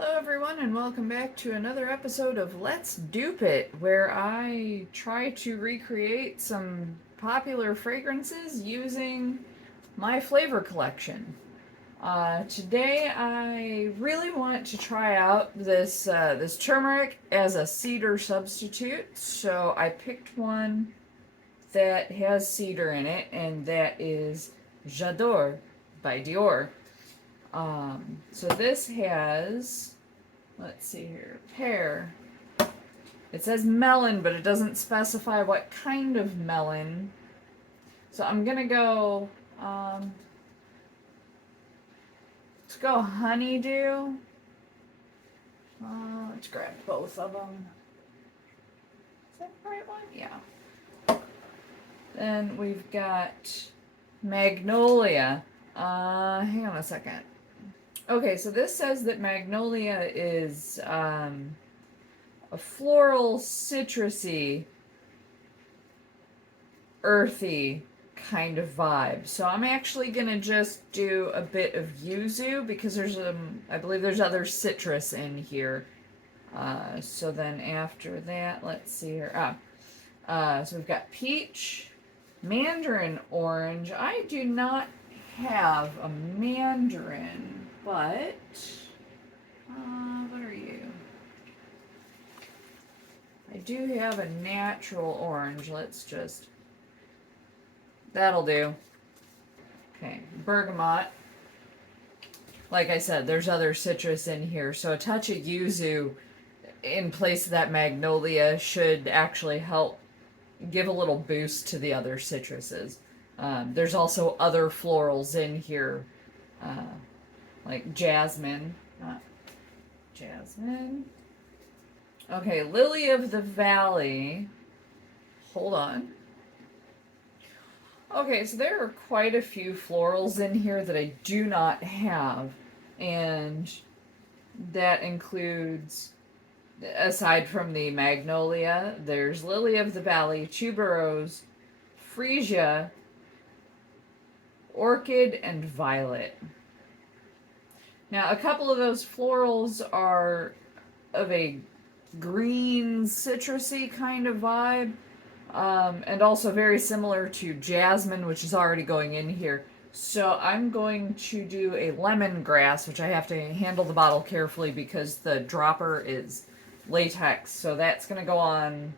Hello, everyone, and welcome back to another episode of Let's Dupe It, where I try to recreate some popular fragrances using my flavor collection. Today, I really want to try out this turmeric as a cedar substitute, so I picked one that has cedar in it, and that is J'adore by Dior. So this has, let's see here, pear. It says melon, but it doesn't specify what kind of melon. So I'm gonna go, let's go honeydew. Let's grab both of them. Is that the right one? Yeah. Then we've got magnolia. Hang on a second. Okay, so this says that magnolia is a floral, citrusy, earthy kind of vibe. So I'm actually gonna just do a bit of yuzu because I believe there's other citrus in here. So then after that, let's see here. So we've got peach, mandarin orange. I do not have a mandarin. But, what are you? I do have a natural orange. That'll do. Okay, bergamot. Like I said, there's other citrus in here, so a touch of yuzu in place of that magnolia should actually help give a little boost to the other citruses. There's also other florals in here. Like jasmine, not jasmine. Okay, lily of the valley. Hold on. Okay, so there are quite a few florals in here that I do not have. And that includes, aside from the magnolia, there's lily of the valley, tuberose, freesia, orchid, and violet. Now, a couple of those florals are of a green, citrusy kind of vibe, and also very similar to jasmine, which is already going in here. So I'm going to do a lemongrass, which I have to handle the bottle carefully because the dropper is latex, so that's going to go on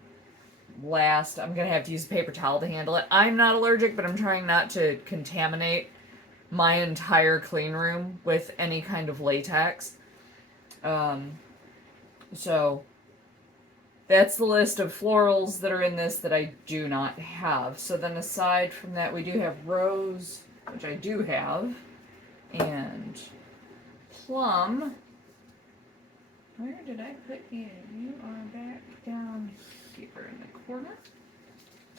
last. I'm going to have to use a paper towel to handle it. I'm not allergic, but I'm trying not to contaminate my entire clean room with any kind of latex. So that's the list of florals that are in this that I do not have. So then aside from that, we do have rose, which I do have, and plum. Where did I put you? You are back down here in the corner.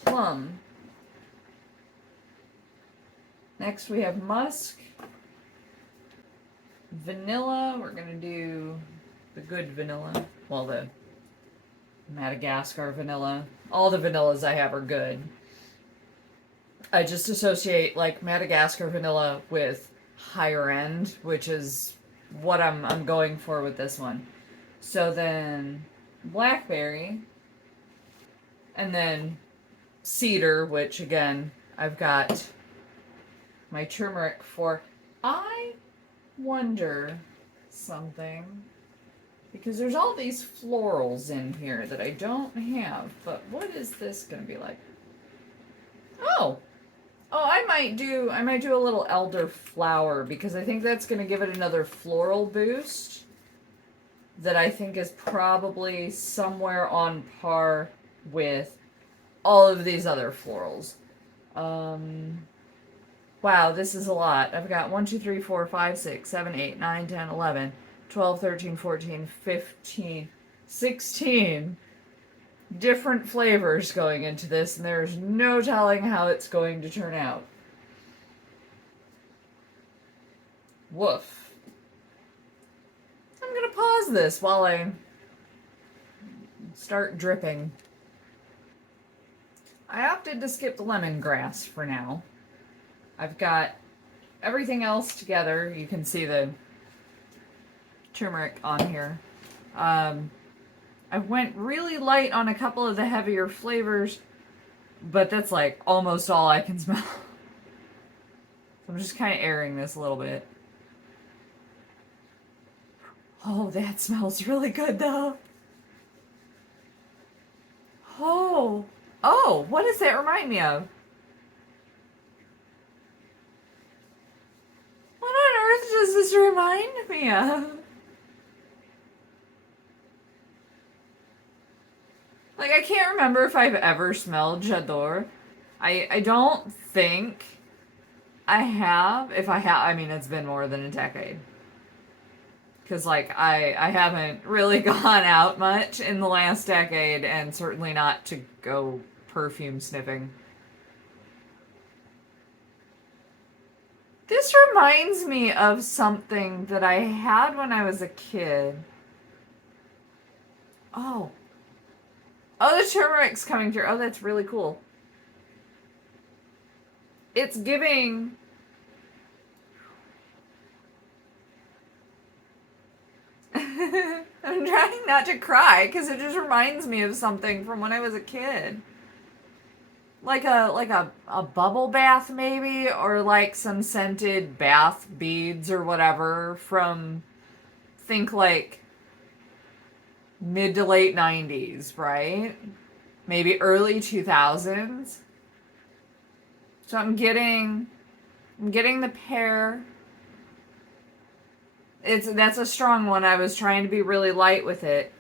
Plum. Next we have musk, vanilla. We're going to do the good vanilla. Well, the Madagascar vanilla. All the vanillas I have are good. I just associate like Madagascar vanilla with higher end, which is what I'm going for with this one. So then blackberry, and then cedar, which again I've got my turmeric for. I wonder something, because there's all these florals in here that I don't have, but what is this going to be like? Oh, I might do a little elderflower because I think that's going to give it another floral boost that I think is probably somewhere on par with all of these other florals. Wow, this is a lot. I've got 1, 2, 3, 4, 5, 6, 7, 8, 9, 10, 11, 12, 13, 14, 15, 16 different flavors going into this, and there's no telling how it's going to turn out. Woof. I'm gonna pause this while I start dripping. I opted to skip the lemongrass for now. I've got everything else together. You can see the turmeric on here. I went really light on a couple of the heavier flavors, but that's like almost all I can smell. So I'm just kind of airing this a little bit. Oh, that smells really good though. Oh, what does that remind me of? What on earth does this remind me of? Like, I can't remember if I've ever smelled J'adore. I don't think I have. If I have, I mean, it's been more than a decade. Because, like, I haven't really gone out much in the last decade, and certainly not to go perfume sniffing. This reminds me of something that I had when I was a kid. Oh. Oh, the turmeric's coming through. Oh, that's really cool. It's giving... I'm trying not to cry because it just reminds me of something from when I was a kid. Like a bubble bath maybe, or like some scented bath beads or whatever from, think like mid to late 90s, right? Maybe early 2000s. So I'm getting the pear. That's a strong one. I was trying to be really light with it.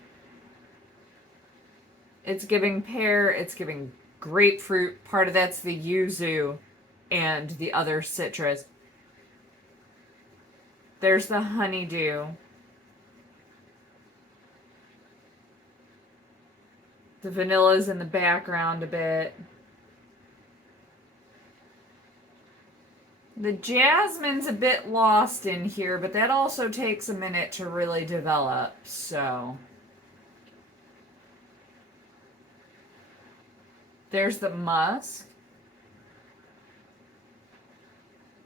It's giving pear, it's giving grapefruit. Part of that's the yuzu and the other citrus. There's the honeydew. The vanilla's in the background a bit. The jasmine's a bit lost in here, but that also takes a minute to really develop, so. There's the musk.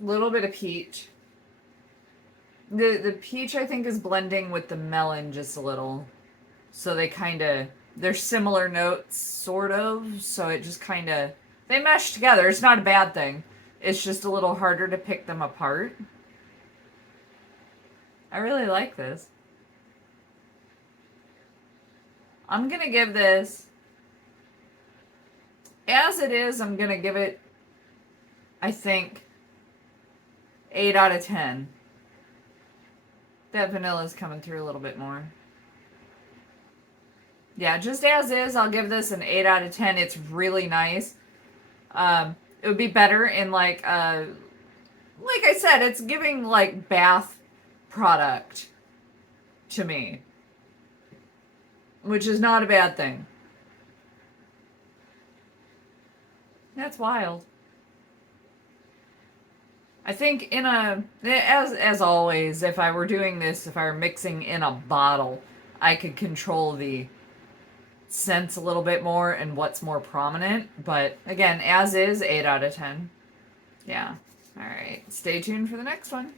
A little bit of peach. The peach, I think, is blending with the melon just a little. So they're similar notes, sort of, so it just kind of, they mesh together. It's not a bad thing. It's just a little harder to pick them apart. I really like this. I'm going to give this, as it is, I'm going to give it, I think, 8 out of 10. That vanilla's coming through a little bit more. Yeah, just as is, I'll give this an 8 out of 10. It's really nice. It would be better in like I said, it's giving like bath product to me, which is not a bad thing. That's wild. I think as always, if I were doing this, if I were mixing in a bottle, I could control the scents a little bit more and what's more prominent. But again, as is, 8 out of 10. Yeah. All right. Stay tuned for the next one.